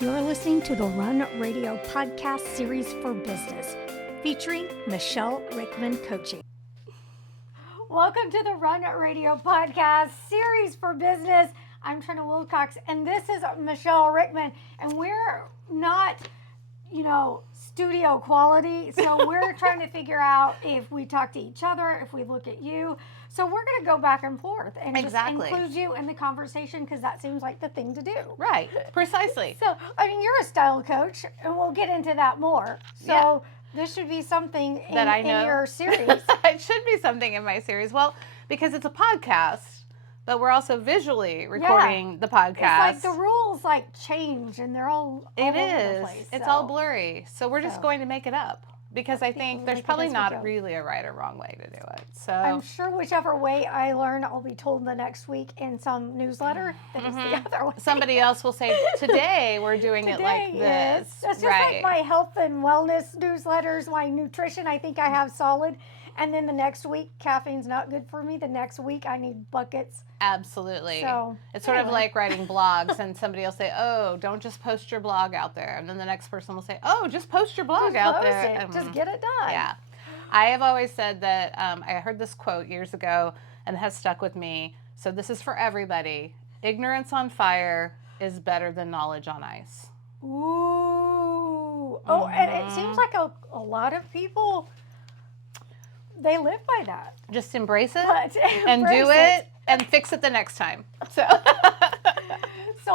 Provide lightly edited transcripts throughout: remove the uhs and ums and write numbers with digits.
You're listening to the Run Radio podcast series for business, featuring Michele Rickman Coaching. Welcome to the Run Radio podcast series for business. I'm Trina Wilcox, and this is Michele Rickman, and we're not, studio quality, so we're trying to figure out if we talk to each other, if we look at you. So we're going to go back and forth and just include you in the conversation because that seems like the thing to do. Right, precisely. So, you're a style coach, and we'll get into that more. So this should be something in your series. It should be something in my series. Well, because it's a podcast, but we're also visually recording the podcast. It's like the rules change, and they're all over the place. It's all blurry. So we're just going to make it up. Because I think there's probably not really a right or wrong way to do it. So I'm sure whichever way I learn, I'll be told the next week in some newsletter that it's the other way. Somebody else will say, today we're doing it like this. That's just like my health and wellness newsletters, my nutrition, I think I have solid. And then the next week, caffeine's not good for me. The next week, I need buckets. Absolutely. So, it's sort of like writing blogs, and somebody will say, oh, don't just post your blog out there. And then the next person will say, oh, just post your blog out there. Just get it done. Yeah. I have always said that, I heard this quote years ago, and it has stuck with me. So this is for everybody. Ignorance on fire is better than knowledge on ice. Ooh. Oh, and it seems like a lot of people, they live by that. Just embrace it and do it and fix it the next time. So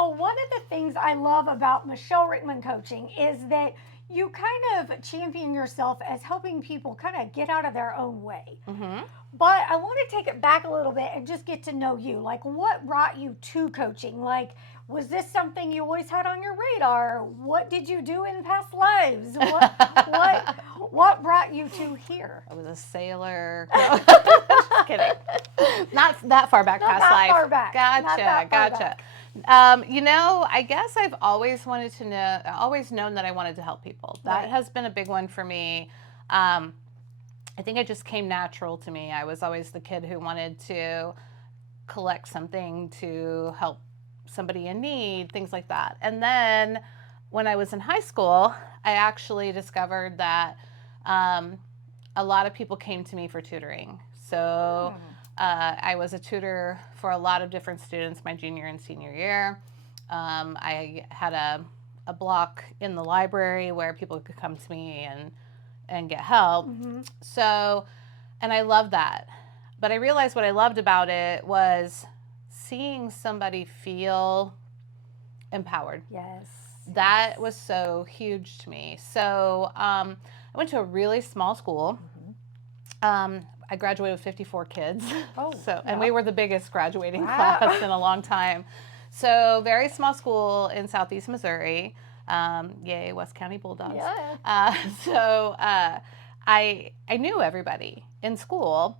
one of the things I love about Michele Rickman Coaching is that you kind of champion yourself as helping people kind of get out of their own way. Mm-hmm. But I want to take it back a little bit and just get to know you. Like, what brought you to coaching? Like, was this something you always had on your radar? What did you do in past lives? What brought you to here? I was a sailor. No, just kidding. Not that far back past life. Far back. Gotcha. I guess I've always known that I wanted to help people. That has been a big one for me. I think it just came natural to me. I was always the kid who wanted to collect something to help somebody in need, things like that. And then when I was in high school, I actually discovered that a lot of people came to me for tutoring. So I was a tutor for a lot of different students my junior and senior year. I had a block in the library where people could come to me and get help. Mm-hmm. So, and I loved that. But I realized what I loved about it was seeing somebody feel empowered. Yes. That was so huge to me. So I went to a really small school. Mm-hmm. I graduated with 54 kids. And we were the biggest graduating class in a long time. So very small school in Southeast Missouri. Yay, West County Bulldogs. Yeah. I knew everybody in school,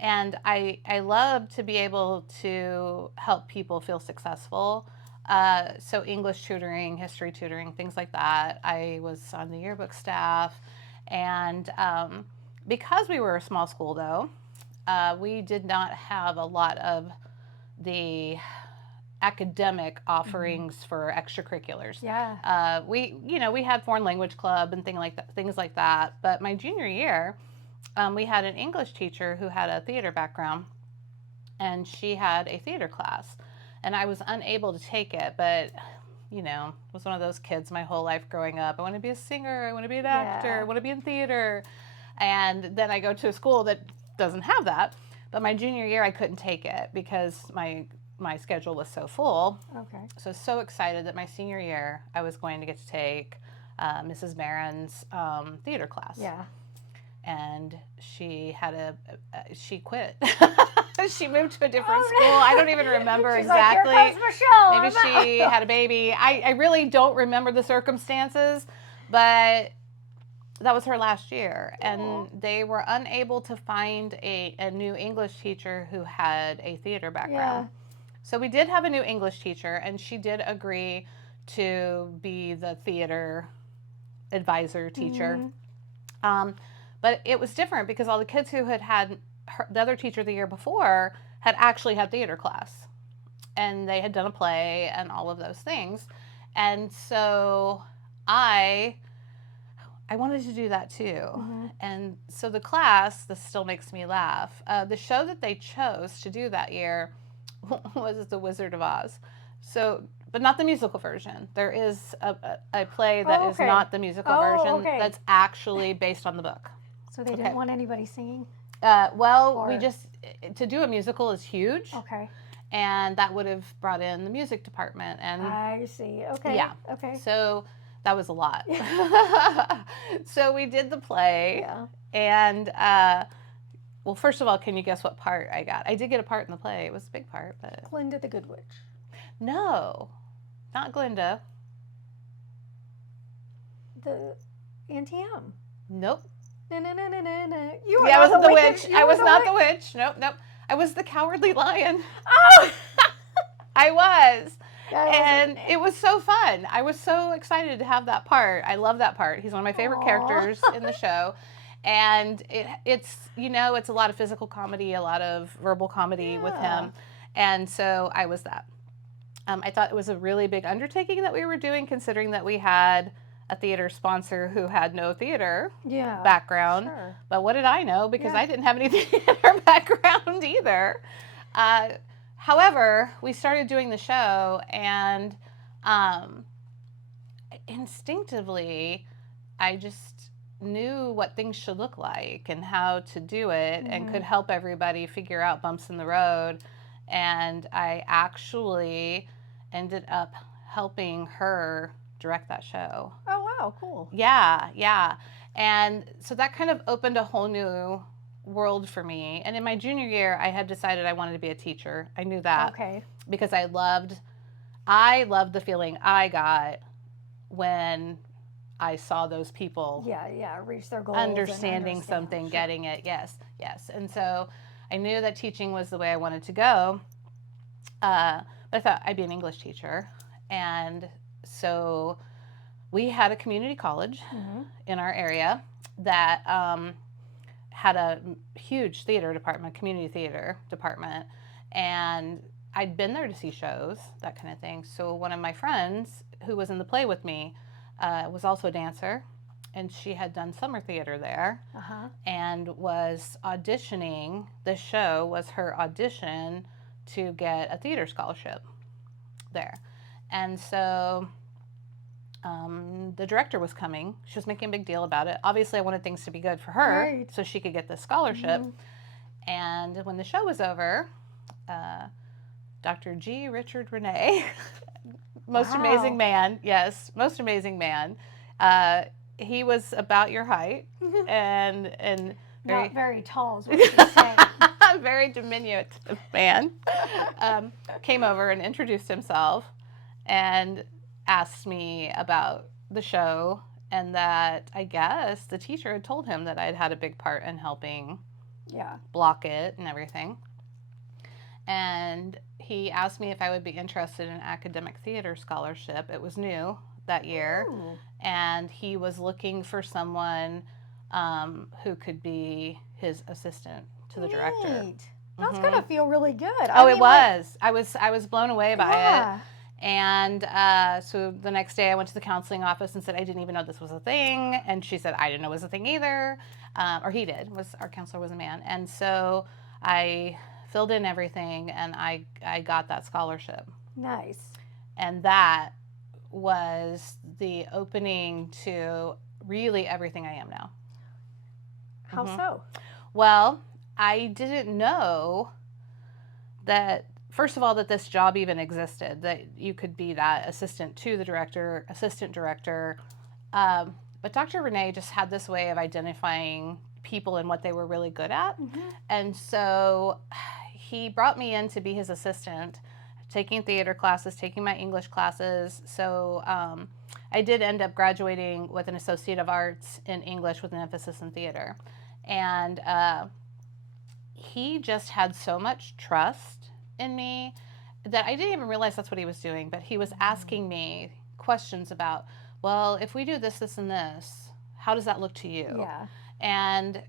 and I love to be able to help people feel successful. So English tutoring, history tutoring, things like that. I was on the yearbook staff, and because we were a small school, though, we did not have a lot of the academic offerings for extracurriculars. Yeah. We had foreign language club and things like that. But my junior year, we had an English teacher who had a theater background, and she had a theater class, and I was unable to take it. But was one of those kids my whole life growing up. I want to be a singer. I want to be an actor. I want to be in theater. And then I go to a school that doesn't have that. But my junior year, I couldn't take it because my schedule was so full. Okay. So excited that my senior year, I was going to get to take Mrs. Barron's theater class. Yeah. And she quit. She moved to a different school. I don't even remember exactly. Like, here comes Michele. Maybe she had a baby. I really don't remember the circumstances, but that was her last year. And they were unable to find a new English teacher who had a theater background. Yeah. So we did have a new English teacher, and she did agree to be the theater advisor teacher. Mm-hmm. But it was different because all the kids who had the other teacher the year before had actually had theater class. And they had done a play and all of those things. And so I wanted to do that too. And so the class, this still makes me laugh. The show that they chose to do that year was The Wizard of Oz. So, but not the musical version. There is a play that is not the musical version that's actually based on the book. So they didn't want anybody singing? We just, to do a musical is huge. Okay. And that would have brought in the music department. And I see. Okay. Yeah. Okay. So that was a lot. So we did the play. Yeah. And, well, first of all, can you guess what part I got? I did get a part in the play. It was a big part, but Glinda the Good Witch. no, not Glinda. The Auntie M. Nope. No. I wasn't the witch. I was not the witch. Nope. I was the Cowardly Lion. Oh! I was. And it was so fun. I was so excited to have that part. I love that part. He's one of my favorite characters in the show. And it's, it's a lot of physical comedy, a lot of verbal comedy with him. And so I was that. I thought it was a really big undertaking that we were doing, considering that we had a theater sponsor who had no theater background. Sure. But what did I know? Because I didn't have any theater background either. However, we started doing the show, and instinctively, I just knew what things should look like and how to do it, and could help everybody figure out bumps in the road. And I actually ended up helping her direct that show. Oh, wow, cool. Yeah. And so that kind of opened a whole new world for me. And in my junior year, I had decided I wanted to be a teacher. I knew that. Okay. Because I loved the feeling I got when I saw those people reach their goals, understanding something, getting it. Yes. And so I knew that teaching was the way I wanted to go. But I thought I'd be an English teacher. And so we had a community college in our area that had a huge theater department, community theater department. And I'd been there to see shows, that kind of thing. So one of my friends who was in the play with me was also a dancer. And she had done summer theater there and was auditioning. This show was her audition to get a theater scholarship there. And so the director was coming. She was making a big deal about it. Obviously, I wanted things to be good for her so she could get the scholarship. And when the show was over, Dr. G. Richard Renee, most amazing man, most amazing man. He was about your height and very, not very tall is what you say. Very diminutive man. Came over and introduced himself and asked me about the show, and that I guess the teacher had told him that I'd had a big part in helping block it and everything. And he asked me if I would be interested in an academic theater scholarship. It was new that year. And he was looking for someone who could be his assistant to the director. That's gonna feel really good. It was. I was blown away by it. And so the next day I went to the counseling office and said I didn't even know this was a thing. And she said I didn't know it was a thing either. Or he did. Our counselor was a man. And so I filled in everything and I got that scholarship. Nice. And that was the opening to really everything I am now. How so? Well, I didn't know that, first of all, that this job even existed, that you could be that assistant to the director, assistant director. But Dr. Renee just had this way of identifying people and what they were really good at. And so he brought me in to be his assistant, taking theater classes, taking my English classes. So I did end up graduating with an Associate of Arts in English with an emphasis in theater. And he just had so much trust in me that I didn't even realize that's what he was doing. But he was asking me questions about, well, if we do this, this, and this, how does that look to you? Yeah. And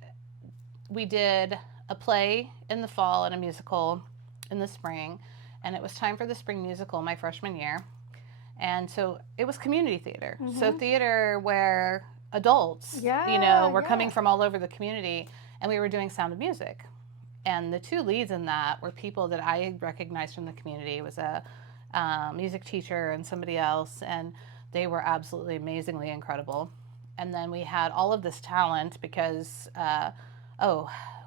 we did a play in the fall and a musical in the spring. And it was time for the spring musical my freshman year. And so it was community theater. So theater where adults, were coming from all over the community, and we were doing Sound of Music. And the two leads in that were people that I recognized from the community. It was a music teacher and somebody else, and they were absolutely amazingly incredible. And then we had all of this talent because,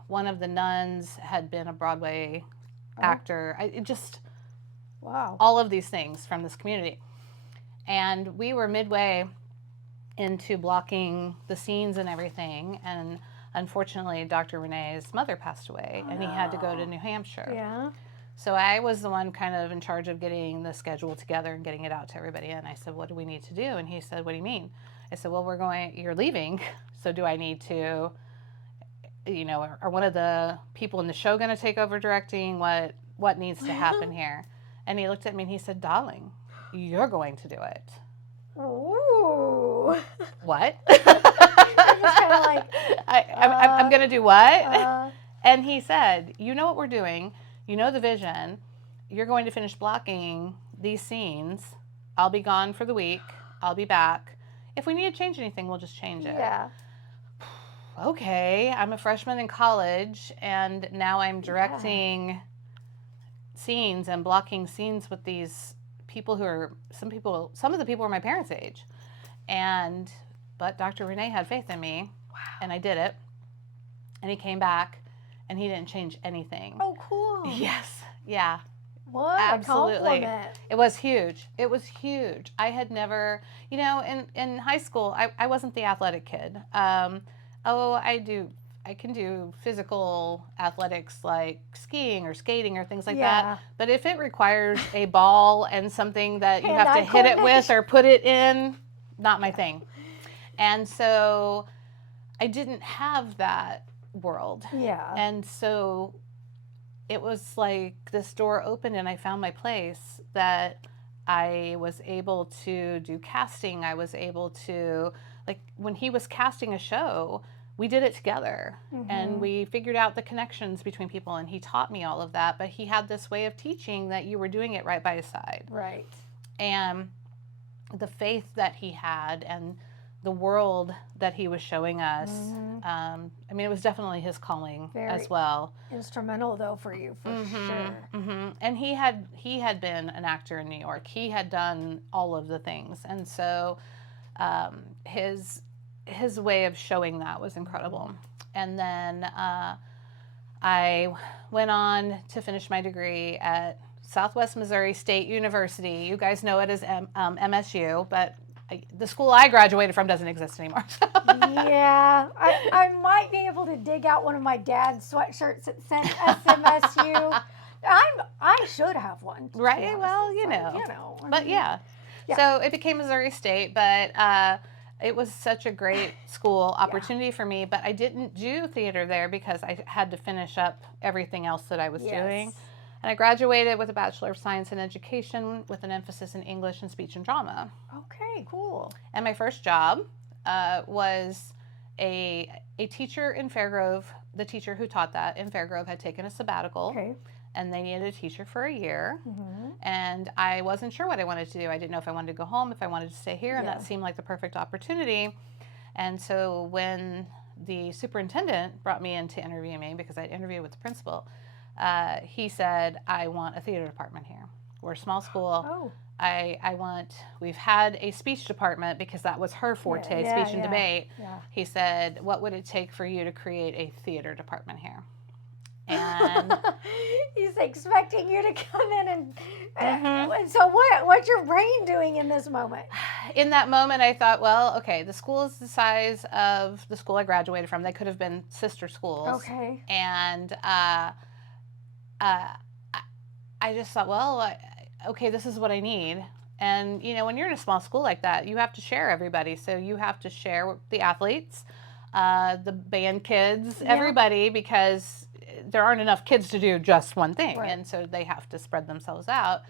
one of the nuns had been a Broadway actor. Wow. All of these things from this community. And we were midway into blocking the scenes and everything, and unfortunately Dr. Renee's mother passed away, and he had to go to New Hampshire. Yeah. So I was the one kind of in charge of getting the schedule together and getting it out to everybody. And I said, what do we need to do? And he said, what do you mean? I said, well, you're leaving. So do I need to, are one of the people in the show going to take over directing? What needs to happen here? And he looked at me and he said, darling, you're going to do it. Ooh. What? Just kind of like, I'm going to do what? And he said, you know what we're doing. You know the vision. You're going to finish blocking these scenes. I'll be gone for the week. I'll be back. If we need to change anything, we'll just change it. Yeah. Okay, I'm a freshman in college, and now I'm directing scenes and blocking scenes with these people who are, some of the people are my parents' age. But Dr. Renee had faith in me, and I did it. And he came back, and he didn't change anything. Oh, cool. Yes. Yeah. What Absolutely. a compliment. It was huge. It was huge. I had never, in high school, I wasn't the athletic kid. I can do physical athletics like skiing or skating or things like that. But if it requires a ball and something that you have to hit it with or put it in, not my thing. And so I didn't have that world. Yeah. And so it was like this door opened and I found my place, that I was able to do casting. I was able to, like, when he was casting a show, we did it together and we figured out the connections between people, and he taught me all of that. But he had this way of teaching that you were doing it right by his side. Right. And the faith that he had and the world that he was showing us, it was definitely his calling as well. Instrumental though for you, for sure. And he had been an actor in New York. He had done all of the things, and so his way of showing that was incredible. And then I went on to finish my degree at Southwest Missouri State University. You guys know it as MSU, but the school I graduated from doesn't exist anymore. Yeah, I might be able to dig out one of my dad's sweatshirts that said SMSU. I should have one. Right? Well, But yeah. So it became Missouri State, but it was such a great school opportunity for me. But I didn't do theater there because I had to finish up everything else that I was doing. And I graduated with a Bachelor of Science in Education with an emphasis in English and speech and drama. Okay, cool. And my first job was a teacher in Fairgrove. The teacher who taught that in Fairgrove had taken a sabbatical. Okay. And they needed a teacher for a year. And I wasn't sure what I wanted to do. I didn't know if I wanted to go home, if I wanted to stay here, and that seemed like the perfect opportunity. And so when the superintendent brought me in to interview me, because I'd interviewed with the principal, he said, I want a theater department here. We're a small school. We've had a speech department because that was her forte, speech and debate. He said, what would it take for you to create a theater department here? And he's expecting you to come in and so what's your brain doing in this moment? In that moment, I thought, well, okay, the school is the size of the school I graduated from. They could have been sister schools. Okay. And I just thought, well, okay, this is what I need. And, when you're in a small school like that, you have to share everybody. So you have to share the athletes, the band kids, everybody, because there aren't enough kids to do just one thing. Right. And so they have to spread themselves out.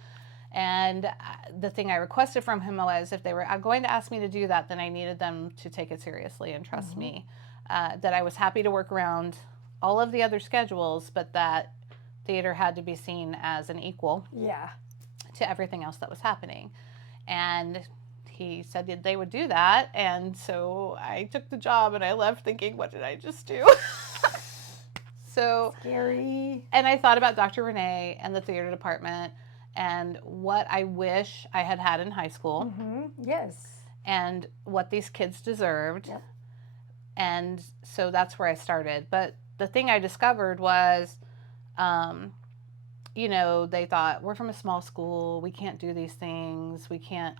And the thing I requested from him was, if they were going to ask me to do that, then I needed them to take it seriously and trust me, that I was happy to work around all of the other schedules, but that theater had to be seen as an equal to everything else that was happening. And he said that they would do that. And so I took the job and I left thinking, what did I just do? So scary. And I thought about Dr. Renee and the theater department and what I wish I had had in high school. Yes. And what these kids deserved. Yep. And so that's where I started. But the thing I discovered was, they thought, we're from a small school. We can't do these things. We can't,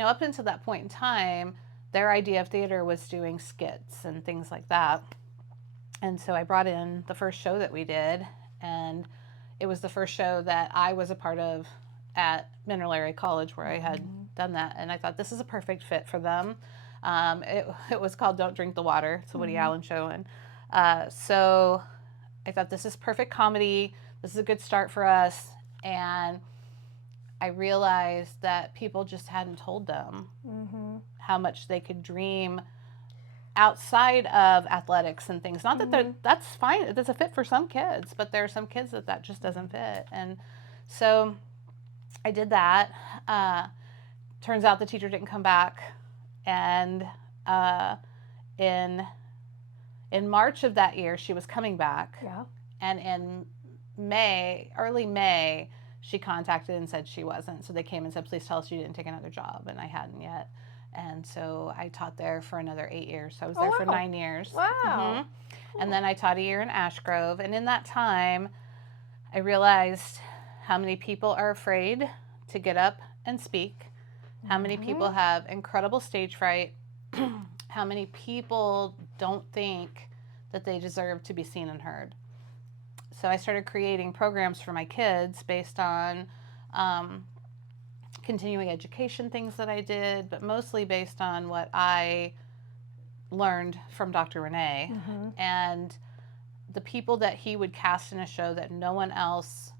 up until that point in time, their idea of theater was doing skits and things like that. And so I brought in the first show that we did, and it was the first show that I was a part of at Mineral Area College, where I had done that. And I thought, this is a perfect fit for them. It was called Don't Drink the Water. It's a Woody Allen show. And so I thought, this is perfect comedy. This is a good start for us. And I realized that people just hadn't told them how much they could dream outside of athletics and things. Not that that's fine. It's a fit for some kids, but there are some kids that just doesn't fit. And so I did that. Turns out the teacher didn't come back. And in March of that year, she was coming back. Yeah. And in early May, she contacted and said she wasn't. So they came and said, please tell us you didn't take another job. And I hadn't yet. And so I taught there for another 8 years. So I was there for 9 years. Wow. Cool. And then I taught a year in Ashgrove. And in that time, I realized how many people are afraid to get up and speak, how many people have incredible stage fright, how many people don't think that they deserve to be seen and heard. So I started creating programs for my kids based on continuing education things that I did, but mostly based on what I learned from Dr. Renee and the people that he would cast in a show that no one else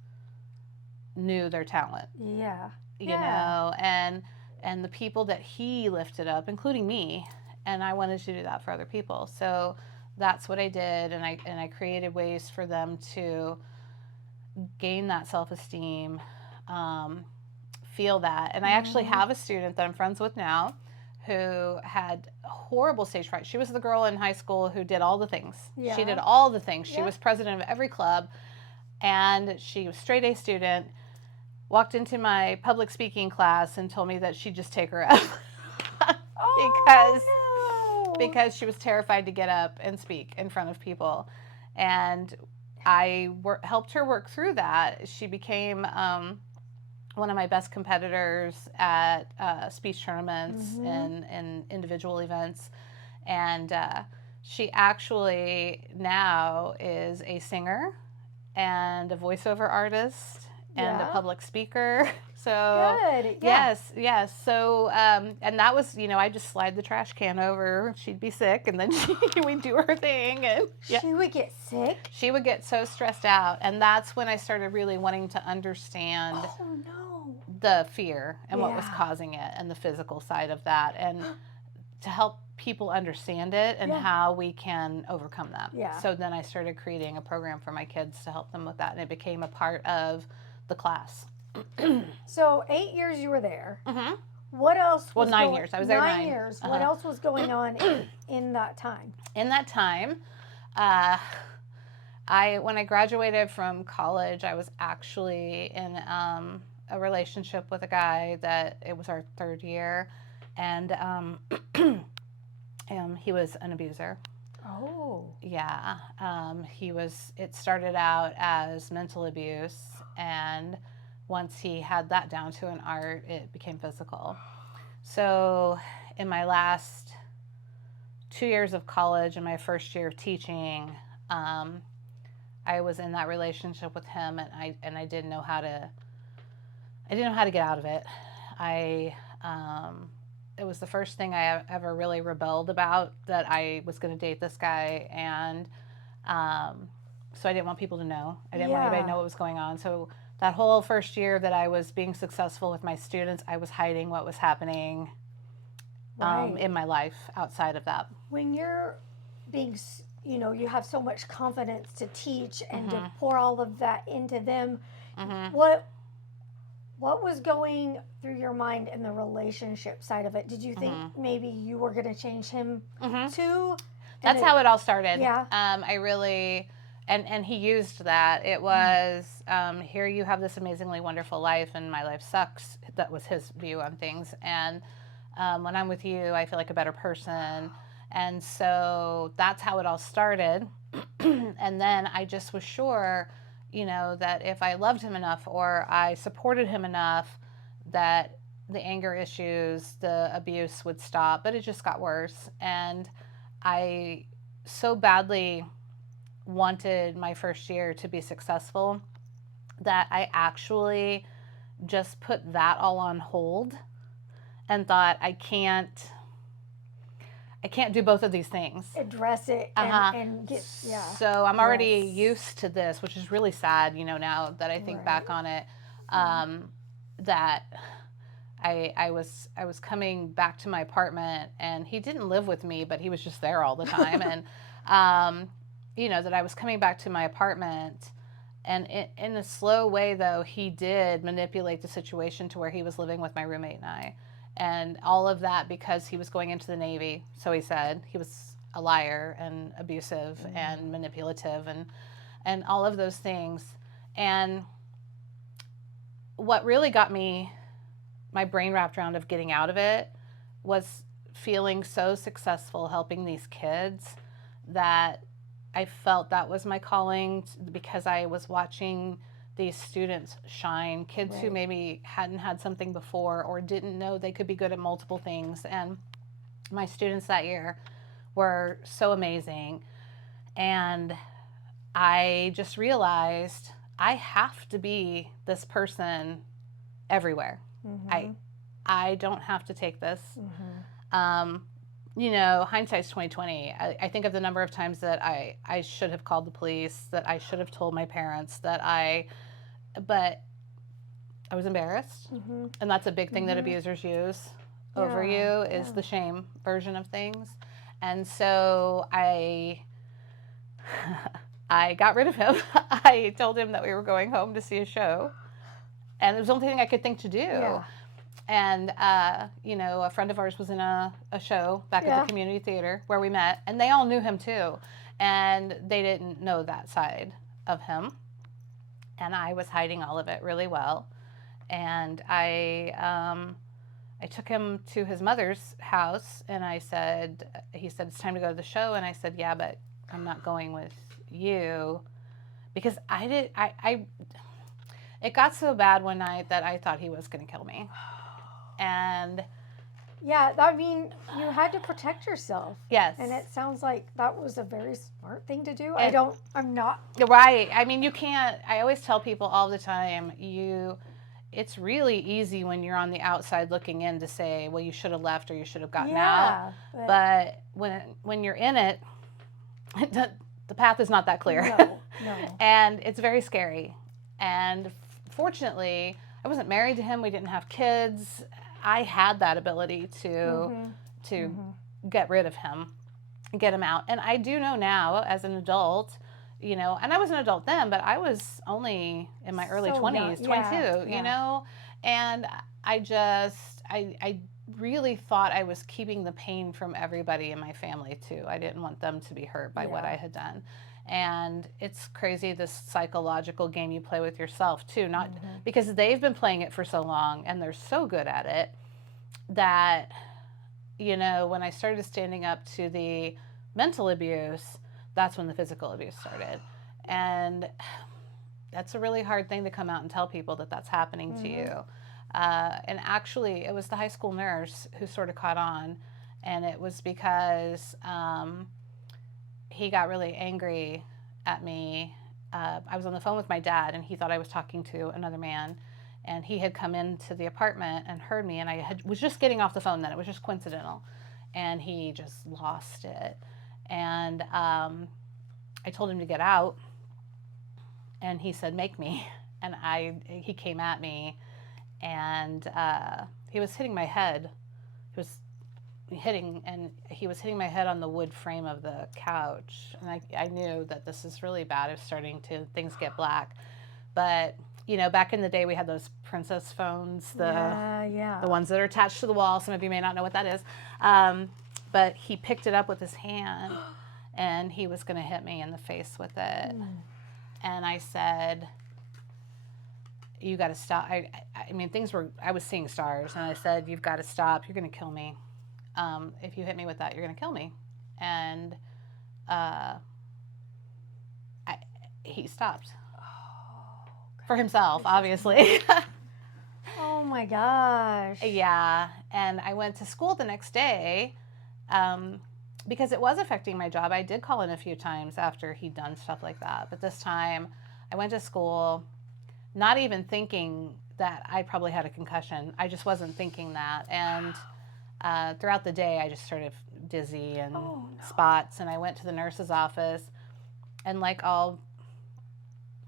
knew their talent. Yeah. You know, and the people that he lifted up, including me, and I wanted to do that for other people. So that's what I did, and I created ways for them to gain that self-esteem, feel that. And I actually have a student that I'm friends with now who had horrible stage fright. She was the girl in high school who did all the things. She did all the things. She was president of every club, and she was a straight A student. Walked into my public speaking class and told me that she'd just take her up because she was terrified to get up and speak in front of people. And I helped her work through that. She became one of my best competitors at speech tournaments and individual events. And she actually now is a singer and a voiceover artist and a public speaker. So good. Yeah. Yes. So and that was, I just slide the trash can over. She'd be sick, and then we'd do her thing. And she would get sick. She would get so stressed out, and that's when I started really wanting to understand the fear and what was causing it, and the physical side of that, and to help people understand it and how we can overcome that. Yeah. So then I started creating a program for my kids to help them with that, and it became a part of the class. So 8 years you were there. What else? Well, 9 years. I was there 9 years. What else was going on in that time? In that time, when I graduated from college, I was actually in a relationship with a guy that it was our 3rd year, and he was an abuser. Oh. Yeah. It started out as mental abuse, and once he had that down to an art, it became physical. So in my last 2 years of college and my first year of teaching, I was in that relationship with him, and I didn't know how to get out of it. It was the first thing I ever really rebelled about, that I was going to date this guy, and so I didn't want people to know. I didn't want anybody to know what was going on. So that whole first year that I was being successful with my students, I was hiding what was happening in my life outside of that. When you're being, you have so much confidence to teach and to pour all of that into them, what What was going through your mind in the relationship side of it? Did you think maybe you were going to change him too? That's how it all started. Yeah. I really, and he used that. It was, here you have this amazingly wonderful life and my life sucks. That was his view on things. And when I'm with you, I feel like a better person. And so that's how it all started. And then I just was sure, that if I loved him enough or I supported him enough, that the anger issues, the abuse would stop. But it just got worse. And I so badly wanted my first year to be successful that I actually just put that all on hold and thought I can't do both of these things. Address it and get, So I'm already used to this, which is really sad, now that I think back on it, that I was coming back to my apartment and he didn't live with me, but he was just there all the time. And, that I was coming back to my apartment and in a slow way, though, he did manipulate the situation to where he was living with my roommate and I. And all of that because he was going into the Navy. So he said he was a liar and abusive and manipulative and all of those things. And what really got me, my brain wrapped around of getting out of it, was feeling so successful helping these kids that I felt that was my calling because I was watching these students shine, kids who maybe hadn't had something before or didn't know they could be good at multiple things. And my students that year were so amazing. And I just realized I have to be this person everywhere. I don't have to take this. Hindsight's 2020. I think of the number of times that I should have called the police, that I should have told my parents, but I was embarrassed. And that's a big thing that abusers use over you is the shame version of things. And so I got rid of him. I told him that we were going home to see a show. And it was the only thing I could think to do. Yeah. And, a friend of ours was in a show back at the community theater where we met. And they all knew him, too. And they didn't know that side of him. And I was hiding all of it really well. And I took him to his mother's house. And he said, it's time to go to the show. And I said, yeah, but I'm not going with you. Because it got so bad one night that I thought he was going to kill me. And yeah, I mean, you had to protect yourself. Yes. And it sounds like that was a very smart thing to do. I'm not. Right. I mean, you can't, I always tell people all the time, it's really easy when you're on the outside looking in to say, well, you should have left or you should have gotten out. But when you're in it, the path is not that clear. No. And it's very scary. And fortunately, I wasn't married to him. We didn't have kids. I had that ability to get rid of him and get him out. And I do know now as an adult, and I was an adult then, but I was only in my early 20s, 22, and I really thought I was keeping the pain from everybody in my family too. I didn't want them to be hurt by what I had done. And it's crazy, this psychological game you play with yourself too, not because they've been playing it for so long and they're so good at it that, when I started standing up to the mental abuse, that's when the physical abuse started. And that's a really hard thing to come out and tell people that that's happening to you. And actually, it was the high school nurse who sort of caught on, and it was because he got really angry at me. I was on the phone with my dad, and he thought I was talking to another man, and he had come into the apartment and heard me, and I was just getting off the phone then. It was just coincidental, and he just lost it. And I told him to get out, and he said, make me. And he came at me, and he was hitting my head. He was hitting my head on the wood frame of the couch, and I knew that this is really bad. It was starting to, things get black. But, back in the day we had those princess phones, Yeah. the ones that are attached to the wall. Some of you may not know what that is. But he picked it up with his hand, and he was going to hit me in the face with it. And I said, you got to stop. I mean, I was seeing stars, and I said, you've got to stop. You're going to kill me. If you hit me with that, you're going to kill me. And he stopped. For himself, obviously. Oh my gosh. Yeah. And I went to school the next day because it was affecting my job. I did call in a few times after he'd done stuff like that. But this time I went to school not even thinking that I probably had a concussion. I just wasn't thinking that. And throughout the day, I just started dizzy and spots. And I went to the nurse's office. And like all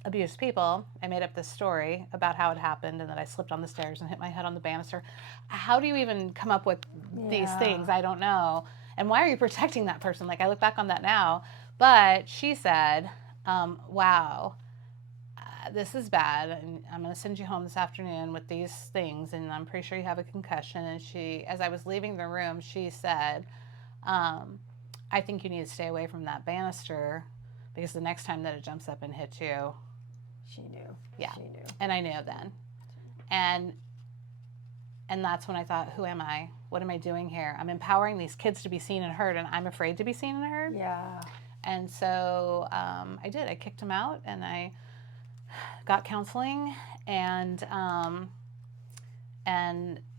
abused people, I made up this story about how it happened and that I slipped on the stairs and hit my head on the banister. How do you even come up with these things? I don't know. And why are you protecting that person? Like, I look back on that now. But she said, wow, this is bad. And I'm going to send you home this afternoon with these things. And I'm pretty sure you have a concussion. And she, as I was leaving the room, she said, I think you need to stay away from that banister because the next time that it jumps up and hits you. She knew. Yeah. She knew. And I knew then. And that's when I thought, who am I? What am I doing here? I'm empowering these kids to be seen and heard, and I'm afraid to be seen and heard. Yeah. And so I did. I kicked him out, and I got counseling, and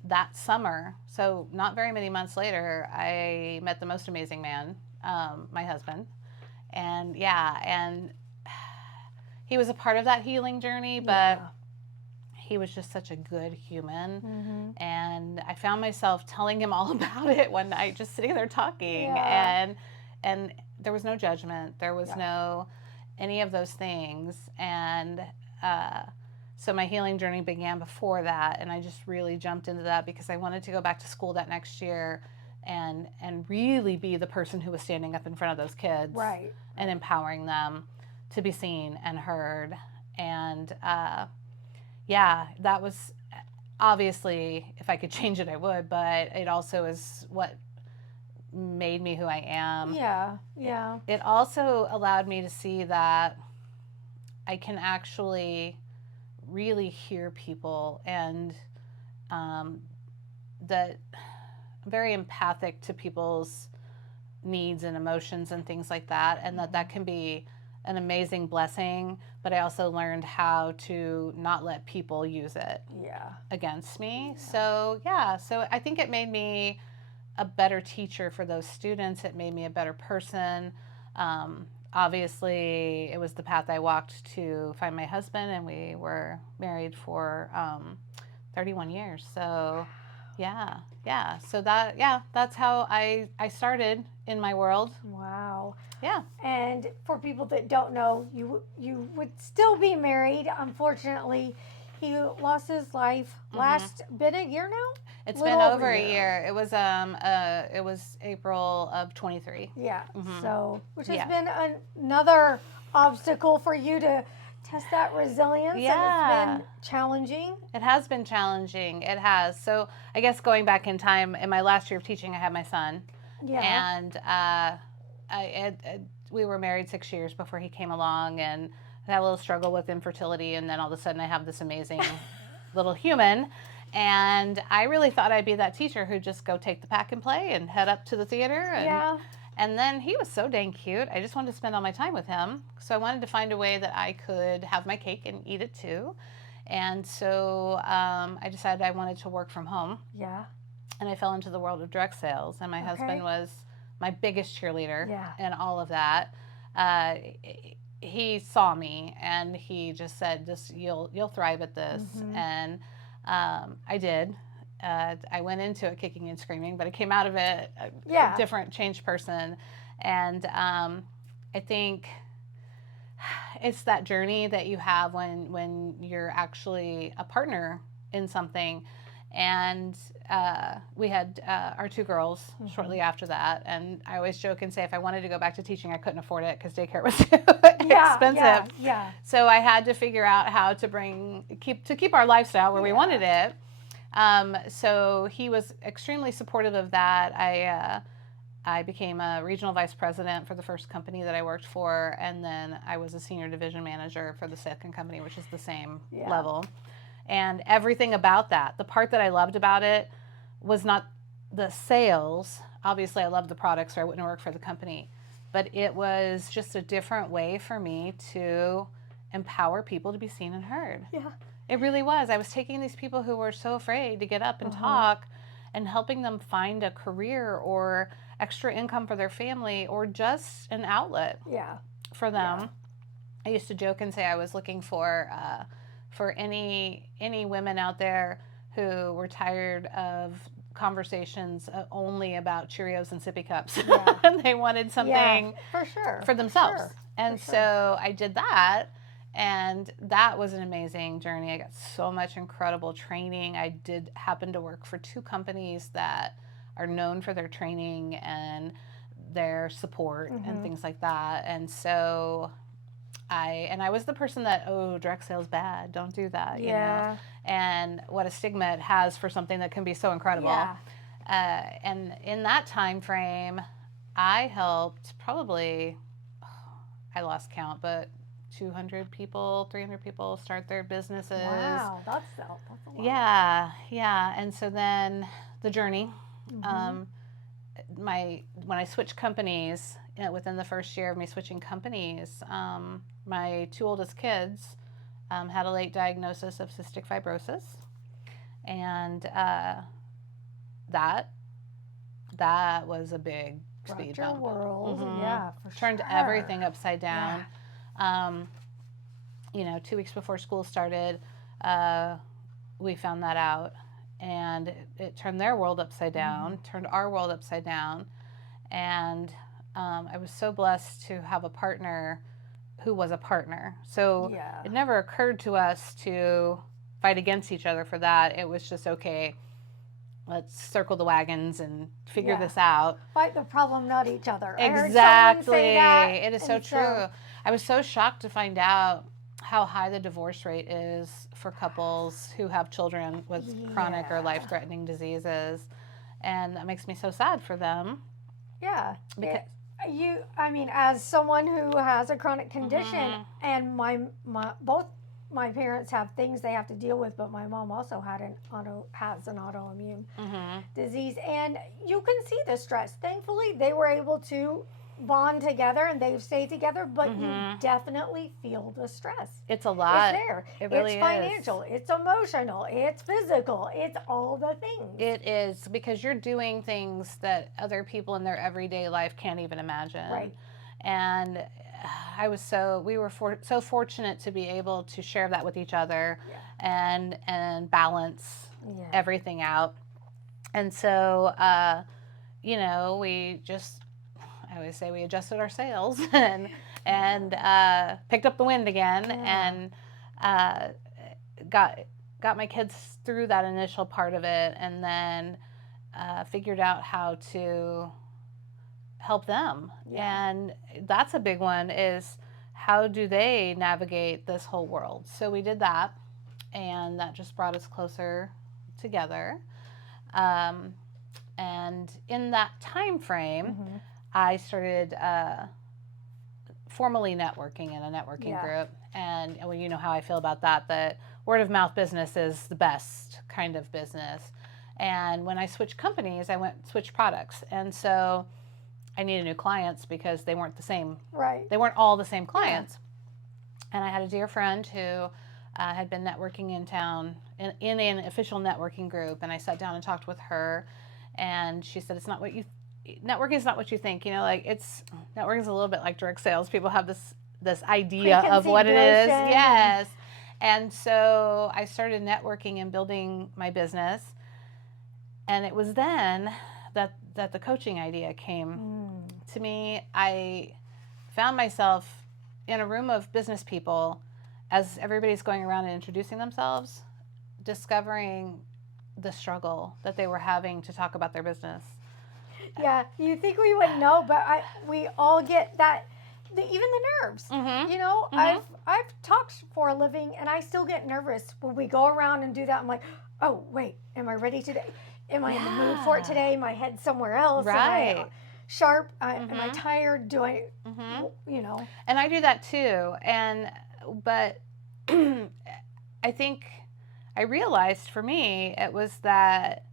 that summer, so not very many months later, I met the most amazing man, my husband. And and he was a part of that healing journey, but he was just such a good human. And I found myself telling him all about it one night, just sitting there talking. And there was no judgment. There was no any of those things. And so my healing journey began before that. And I just really jumped into that because I wanted to go back to school that next year and really be the person who was standing up in front of those kids. Right. And empowering them to be seen and heard. And that was obviously, if I could change it, I would, but it also is what made me who I am. Yeah. It also allowed me to see that I can actually really hear people, and that I'm very empathic to people's needs and emotions and things like that, and that can be an amazing blessing. But I also learned how to not let people use it against me. So I think it made me a better teacher for those students. It made me a better person. Obviously, it was the path I walked to find my husband, and we were married for 31 years. So so that's how I started in my world. Wow. Yeah. And for people that don't know, you would still be married. Unfortunately, he lost his life last been a year now. It's been over a year. It was April of 23. Yeah. So, which has been another obstacle for you to test that resilience. Yeah. And it's been challenging. It has been challenging. It has. So I guess going back in time, in my last year of teaching, I had my son. Yeah. And we were married 6 years before he came along, and I had a little struggle with infertility, and then all of a sudden I have this amazing little human. And I really thought I'd be that teacher who'd just go take the pack and play and head up to the theater. And then he was so dang cute. I just wanted to spend all my time with him. So I wanted to find a way that I could have my cake and eat it too. And so I decided I wanted to work from home. Yeah. And I fell into the world of direct sales. And my husband was my biggest cheerleader in all of that. He saw me, and he just said, you'll thrive at this. And I did. I went into it kicking and screaming, but I came out of it a different, changed person. And I think it's that journey that you have when you're actually a partner in something. And we had our 2 girls shortly after that. And I always joke and say if I wanted to go back to teaching, I couldn't afford it because daycare was too expensive. Yeah. So I had to figure out how to keep our lifestyle where we wanted it. So he was extremely supportive of that. I became a regional vice president for the first company that I worked for, and then I was a senior division manager for the second company, which is the same level. And everything about that, the part that I loved about it was not the sales. Obviously, I loved the products or I wouldn't work for the company. But it was just a different way for me to empower people to be seen and heard. Yeah. It really was. I was taking these people who were so afraid to get up and talk and helping them find a career or extra income for their family or just an outlet for them. I used to joke and say I was looking for any women out there who were tired of conversations only about Cheerios and sippy cups. And they wanted something for themselves. And so I did that. And that was an amazing journey. I got so much incredible training. I did happen to work for 2 companies that are known for their training and their support and things like that. And so I was the person that, direct sales bad, don't do that, you know, and what a stigma it has for something that can be so incredible. And in that time frame, I helped probably, I lost count, but 200 people, 300 people start their businesses. Wow, that's a lot. Yeah. And so then the journey, when I switched companies, within the first year of me switching companies, my 2 oldest kids had a late diagnosis of cystic fibrosis. And that was a big speed bump. World. For Turned everything upside down. 2 weeks before school started, we found that out, and it turned their world upside down, turned our world upside down. And I was so blessed to have a partner who was a partner. So it never occurred to us to fight against each other for that. It was just, okay, let's circle the wagons and figure this out. Fight the problem, not each other. Exactly. I heard someone say that, it is so true. I was so shocked to find out how high the divorce rate is for couples who have children with chronic or life-threatening diseases. And that makes me so sad for them. Yeah. Because as someone who has a chronic condition, and both my parents have things they have to deal with, but my mom also has an autoimmune disease, and you can see the stress. Thankfully, they were able to bond together and they've stayed together, but you definitely feel the stress. It's a lot. It's there. It really it's financial. It's emotional. It's physical. It's all the things. It is, because you're doing things that other people in their everyday life can't even imagine. Right. And we were so fortunate to be able to share that with each other and balance everything out. And so, I always say we adjusted our sails and picked up the wind again and got my kids through that initial part of it, and then figured out how to help them. And that's a big one, is how do they navigate this whole world? So we did that, and that just brought us closer together. And in that time frame, I started formally networking in a networking group. And well, you know how I feel about that word of mouth business is the best kind of business. And when I switched companies, I switched products. And so I needed new clients because they weren't the same. Right. They weren't all the same clients. And I had a dear friend who had been networking in town in an official networking group. And I sat down and talked with her. And she said, networking is not what you think. Networking is a little bit like direct sales. People have this idea of what it is. Yes. And so I started networking and building my business. And it was then that the coaching idea came to me. I found myself in a room of business people as everybody's going around and introducing themselves, discovering the struggle that they were having to talk about their business. Yeah, you think we wouldn't know, but we all get that, even the nerves. Mm-hmm. You know, Mm-hmm. I've talked for a living, and I still get nervous when we go around and do that. I'm like, oh wait, am I ready today? Am I in the mood for it today? My head's somewhere else. Right. Am I sharp? Am I tired? Do I, you know? And I do that too. But I think I realized for me it was that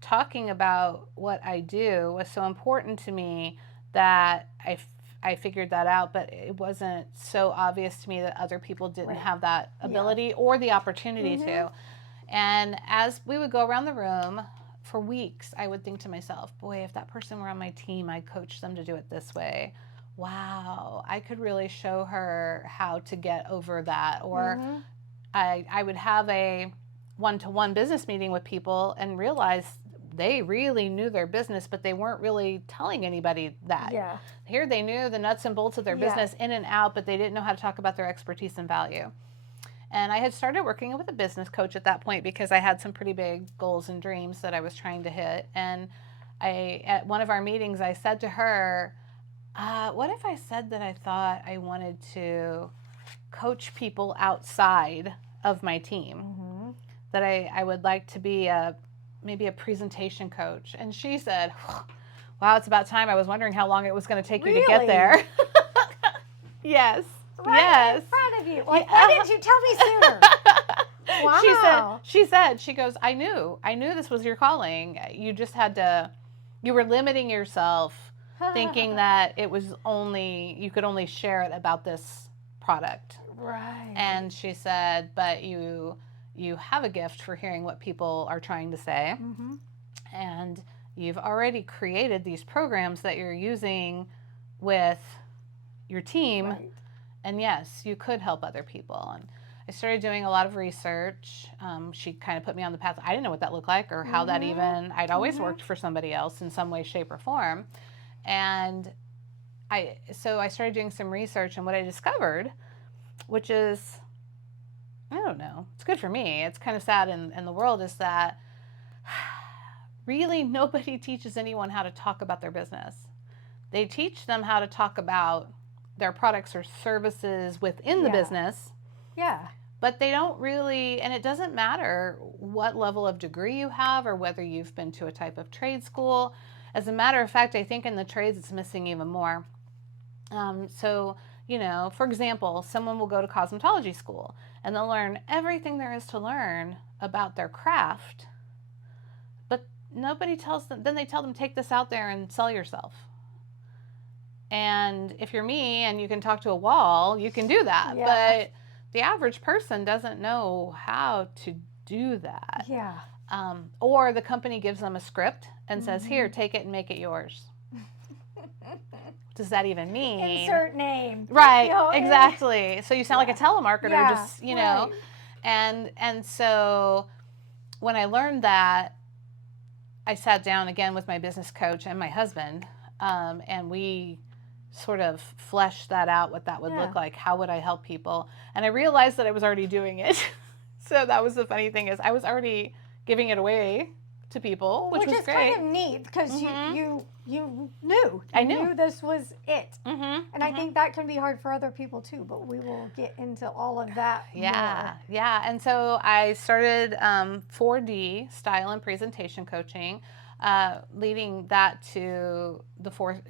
talking about what I do was so important to me that I figured that out, but it wasn't so obvious to me that other people didn't have that ability or the opportunity to. And as we would go around the room for weeks, I would think to myself, boy, if that person were on my team, I'd coach them to do it this way. Wow, I could really show her how to get over that. Or I would have a one-to-one business meeting with people and realize they really knew their business, but they weren't really telling anybody that. Yeah. Here they knew the nuts and bolts of their business in and out, but they didn't know how to talk about their expertise and value. And I had started working with a business coach at that point because I had some pretty big goals and dreams that I was trying to hit. And at one of our meetings, I said to her, what if I said that I thought I wanted to coach people outside of my team? That I would like to be maybe a presentation coach. And she said, wow, it's about time. I was wondering how long it was going to take you to get there. Yes. Right in front of you. Like, why didn't you tell me sooner? Wow. She goes, I knew this was your calling. You just had to, you were limiting yourself thinking that it was you could only share it about this product. Right. And she said, but you have a gift for hearing what people are trying to say. And you've already created these programs that you're using with your team. Right. And yes, you could help other people. And I started doing a lot of research. She kind of put me on the path. I didn't know what that looked like or how that even, I'd always worked for somebody else in some way, shape, or form. And so I started doing some research, and what I discovered, which is, I don't know, it's good for me, it's kind of sad in the world, is that really nobody teaches anyone how to talk about their business. They teach them how to talk about their products or services within the business. Yeah. But they don't really, and it doesn't matter what level of degree you have or whether you've been to a type of trade school. As a matter of fact, I think in the trades it's missing even more. So, you know, for example, someone will go to cosmetology school and they'll learn everything there is to learn about their craft, but nobody tells them, then they tell them, take this out there and sell yourself. And if you're me and you can talk to a wall, you can do that. Yeah. But the average person doesn't know how to do that. Yeah. Or the company gives them a script and says, here, take it and make it yours. What does that even mean? Insert name. Right, You know, exactly. So you sound like a telemarketer, just, you know. Right. And so when I learned that, I sat down again with my business coach and my husband, and we sort of fleshed that out, what that would look like. How would I help people? And I realized that I was already doing it. So that was the funny thing, is I was already giving it away to people, which was is great. kind of neat because you knew. I You knew. knew this was it. And I think that can be hard for other people too, but we will get into all of that more. Yeah. And so I started 4D, style and presentation coaching, leading that to the fourth,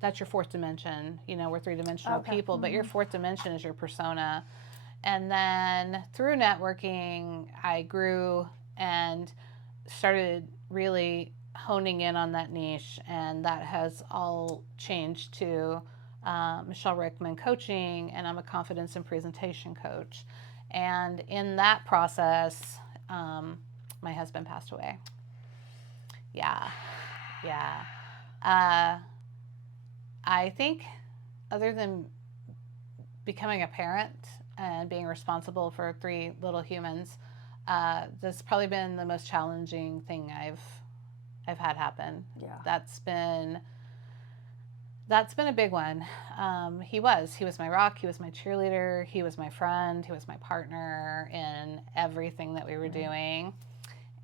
that's your fourth dimension. You know, we're three-dimensional people, but your fourth dimension is your persona. And then through networking, I grew and started really honing in on that niche, and that has all changed to Michele Rickman Coaching, and I'm a confidence and presentation coach. And in that process, my husband passed away. Yeah. I think other than becoming a parent and being responsible for 3 little humans, that's probably been the most challenging thing I've had happen. Yeah. That's been a big one. He was my rock, he was my cheerleader, he was my friend, he was my partner in everything that we were doing.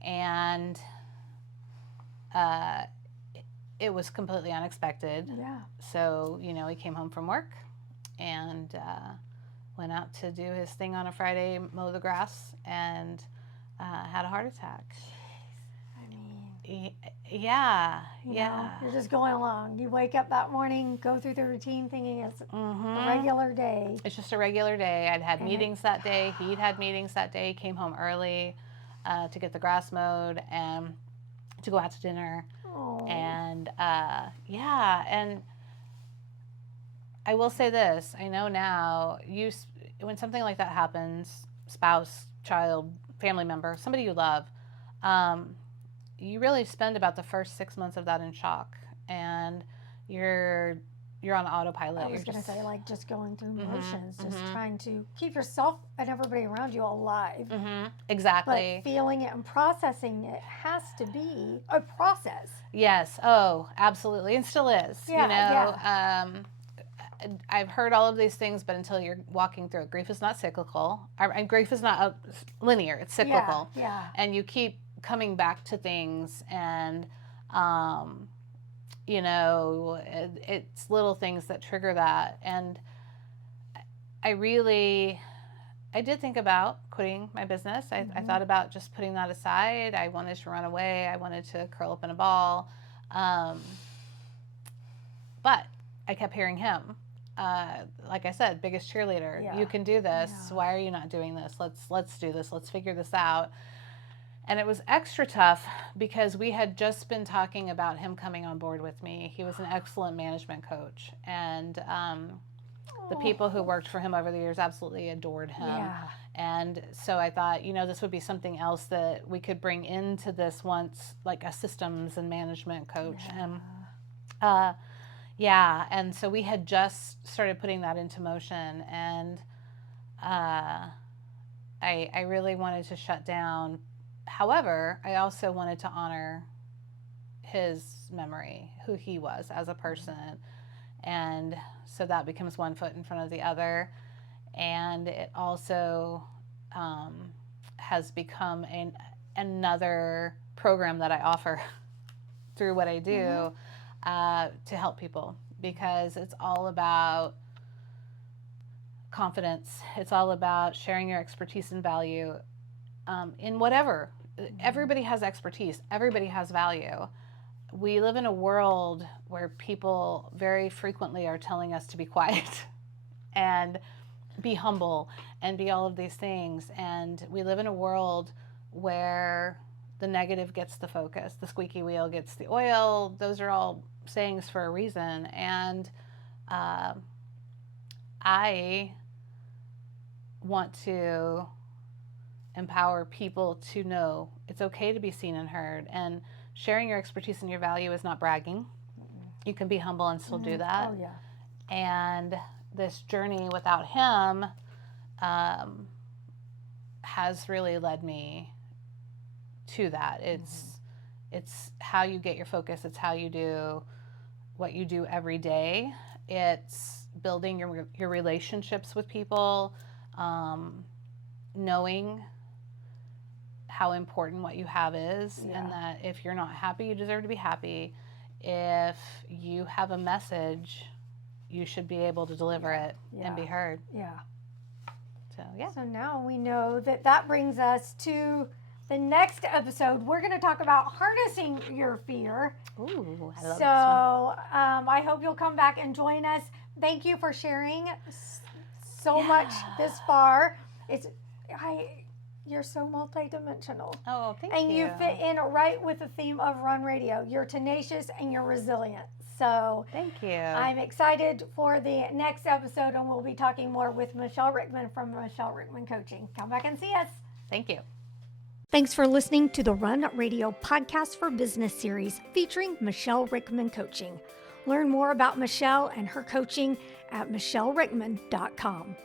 And it was completely unexpected. Yeah. So, he came home from work and went out to do his thing on a Friday, mow the grass, and had a heart attack. Yeah. You're just going along. You wake up that morning, go through the routine thinking it's a regular day. It's just a regular day. I'd had meetings that day. He'd had meetings that day. He came home early to get the grass mowed and to go out to dinner. Oh. And and I will say this. I know now, when something like that happens, spouse, child, family member, somebody you love, you really spend about the first 6 months of that in shock, and you're on autopilot. I was going to say, like, just going through motions, just trying to keep yourself and everybody around you alive. Exactly. But feeling it and processing it has to be a process. Yes. Oh, absolutely. And still is. Yeah, I've heard all of these things, but until you're walking through it, grief is not cyclical. And grief is not linear. It's cyclical. Yeah. And you keep coming back to things, and it's little things that trigger that. And I did think about quitting my business. I thought about just putting that aside. I wanted to run away. I wanted to curl up in a ball. But I kept hearing him. Like I said, biggest cheerleader. Yeah. You can do this. Yeah. Why are you not doing this? Let's do this. Let's figure this out. And it was extra tough because we had just been talking about him coming on board with me. He was an excellent management coach, and the people who worked for him over the years absolutely adored him. Yeah. And so I thought, this would be something else that we could bring into this once, like a systems and management coach. Yeah. And so we had just started putting that into motion, and I really wanted to shut down. However, I also wanted to honor his memory, who he was as a person. And so that becomes one foot in front of the other. And it also has become another program that I offer through what I do to help people, because it's all about confidence. It's all about sharing your expertise and value in whatever. Everybody has expertise. Everybody has value. We live in a world where people very frequently are telling us to be quiet and be humble and be all of these things. And we live in a world where the negative gets the focus, the squeaky wheel gets the oil. Those are all sayings for a reason. And I want to empower people to know it's okay to be seen and heard, and sharing your expertise and your value is not bragging. You can be humble and still do that. Oh, yeah. And this journey without him has really led me to that. It's how you get your focus. It's how you do what you do every day. It's building your relationships with people, knowing how important what you have is, and that if you're not happy, you deserve to be happy. If you have a message, you should be able to deliver it and be heard. Yeah. So now we know that brings us to the next episode. We're going to talk about harnessing your fear. Ooh, I love this one. I hope you'll come back and join us. Thank you for sharing so much this far. You're so multidimensional. Oh, thank you. And you fit in right with the theme of Run Radio. You're tenacious and you're resilient. So thank you. I'm excited for the next episode, and we'll be talking more with Michele Rickman from Michele Rickman Coaching. Come back and see us. Thank you. Thanks for listening to the Run Radio Podcast for Business series featuring Michele Rickman Coaching. Learn more about Michele and her coaching at michelerickman.com.